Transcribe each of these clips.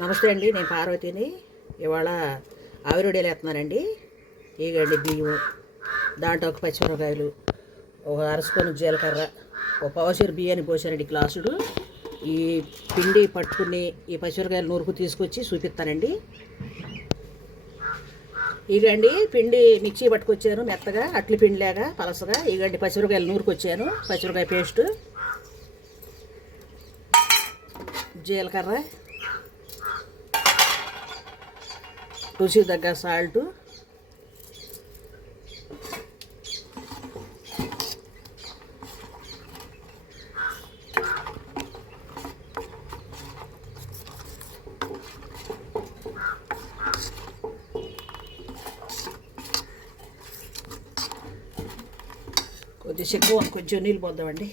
నమస్తే అండి, నేను పార్వతిని. ఇవాళ ఆవిరొడియాలు వేస్తున్నానండి. ఇగండి బియ్యం, దాంట్లో ఒక పచ్చిమిరపకాయలు, ఒక అరస్పూను జీలకర్ర, ఒక పావుసేరు బియ్యాన్ని పోసానండి గ్లాసుడు. ఈ పిండి పట్టుకుని ఈ పచ్చిమిరపకాయలు నూరుకు తీసుకొచ్చి చూపిస్తానండి. ఇగండి పిండి మిక్సీ పట్టుకొచ్చాను మెత్తగా, అట్ల పిండిలాగా పలసగా. ఇగండి పచ్చిమిరపకాయలు నూరుకొచ్చాను, పచ్చిమిరపకాయ పేస్టు, జీలకర్ర, రుచికి తగ్గ సాల్టు, కొద్దిగా ఎక్కువ కొంచెం నీళ్ళు పోద్దామండి.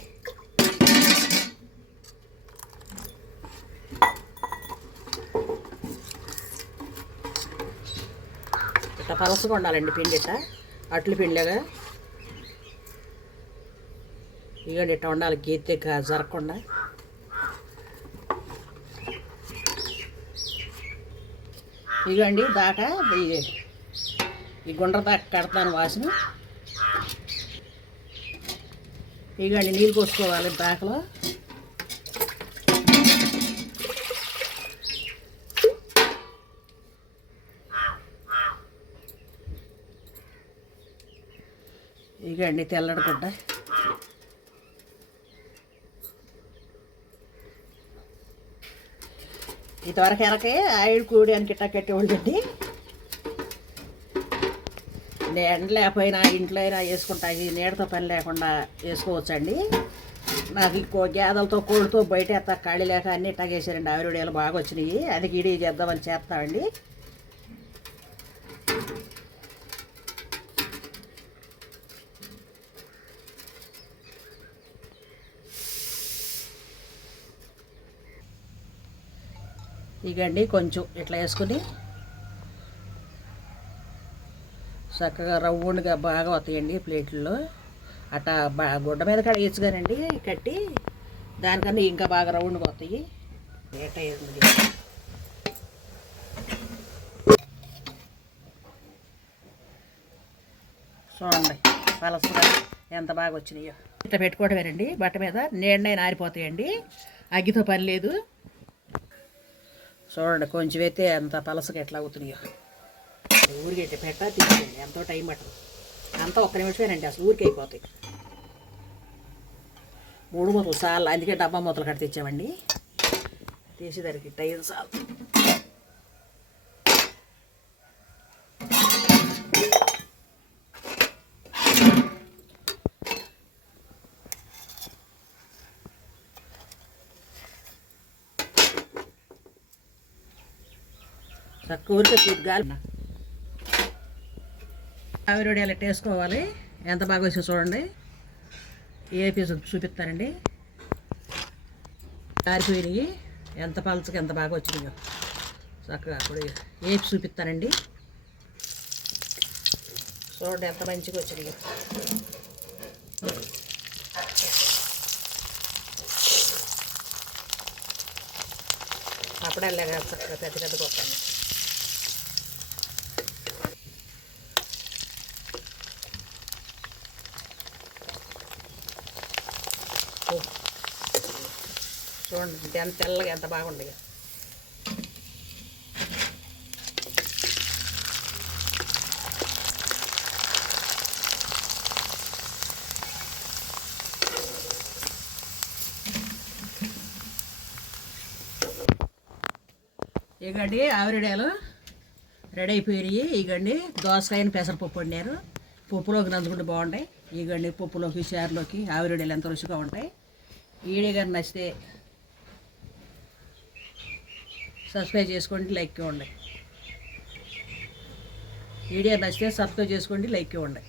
ఇట్లా పలసగా ఉండాలండి పిండి, ఇట్లా అట్లు పిండిలాగా. ఇవ్వండి ఇట్లా ఉండాలి, గీతే జరగకుండా. ఇవ్వండి దాకా ఈ గుండ్ర దాకా కడతాను వాసన. ఇవ్వండి నీళ్ళు పోసుకోవాలి దాకలో. ఇగండి తెల్లడి గుడ్డ, ఇంతవరకు ఎనకే ఆయిల్ కూడానికి ఇట్టా కట్టేవాళ్ళండి. ఎండ లేకపోయినా ఇంట్లో అయినా వేసుకుంటాయి, నీడతో పని లేకుండా వేసుకోవచ్చండి. నాకు ఇంకో గేదెలతో కోళ్ళతో బయట ఎత్తా ఖాళీ లేక అన్నీ ఇట్టాగేసారండి. ఆవిరొడియాలు బాగా వచ్చినాయి, అది గిడి చేద్దామని చేస్తామండి. ఇగండి కొంచెం ఇట్లా వేసుకుని చక్కగా రౌండ్గా బాగా వస్తాయండి ప్లేట్లలో. అట్టా గుడ్డ మీద కడిగేచ్చు కానండి కట్టి, దానికన్నా ఇంకా బాగా రౌండ్గా వస్తాయి. ఏటైంది చూడండి పలసగా ఎంత బాగా వచ్చినాయో. ఇట్లా పెట్టుకోవటమేనండి బట్ట మీద, నీడనైనా ఆరిపోతాయండి, అగ్గితో పని లేదు. చూడండి కొంచెం అయితే ఎంత పలసగా ఎట్లా అవుతున్నాయో. ఊరికైతే పెట్టా తీసుకోండి, ఎంతో టైం పట్టదు, అంతా ఒక్క నిమిషమేనండి, అసలు ఊరికి అయిపోతాయి. 3 మూతలు సార్లు, అందుకే డబ్బా మూతలు కట్టి తెచ్చామండి. తీసేదానికి 5 సార్లు. తక్కువ ఊరికే పూర్తి గాలి. ఆవిరొడియాలు ఎట్లా వేసుకోవాలి, ఎంత బాగా వచ్చి చూడండి. ఏ పీసు చూపిస్తానండి. ఆరిపోయినాయి, ఎంత పలచగా ఎంత బాగా వచ్చినాయో చక్కగా. అప్పుడు ఏపి చూపిస్తానండి. చూడండి ఎంత మంచిగా వచ్చినాయో. అప్పుడే చక్కగా పెద్ద పెద్ద పోతాను. చూడండి ఎంత తెల్లగా ఎంత బాగుంది. ఇగండి ఆవిరొడియాలు రెడీ అయిపోయినాయి. ఇగండి దోసకాయని పెసరపప్పు వండారు, పప్పులోకి నంచుకుంటే బాగుంటాయి. ఇగండి పప్పులోకి చారులోకి ఆవిరొడియాలు ఎంత రుచిగా ఉంటాయి. వీడియో కానీ నచ్చితే సబ్స్క్రైబ్ చేసుకోండి, లైక్ ఇవ్వండి. వీడియో నచ్చితే సబ్స్క్రైబ్ చేసుకోండి, లైక్ ఇవ్వండి.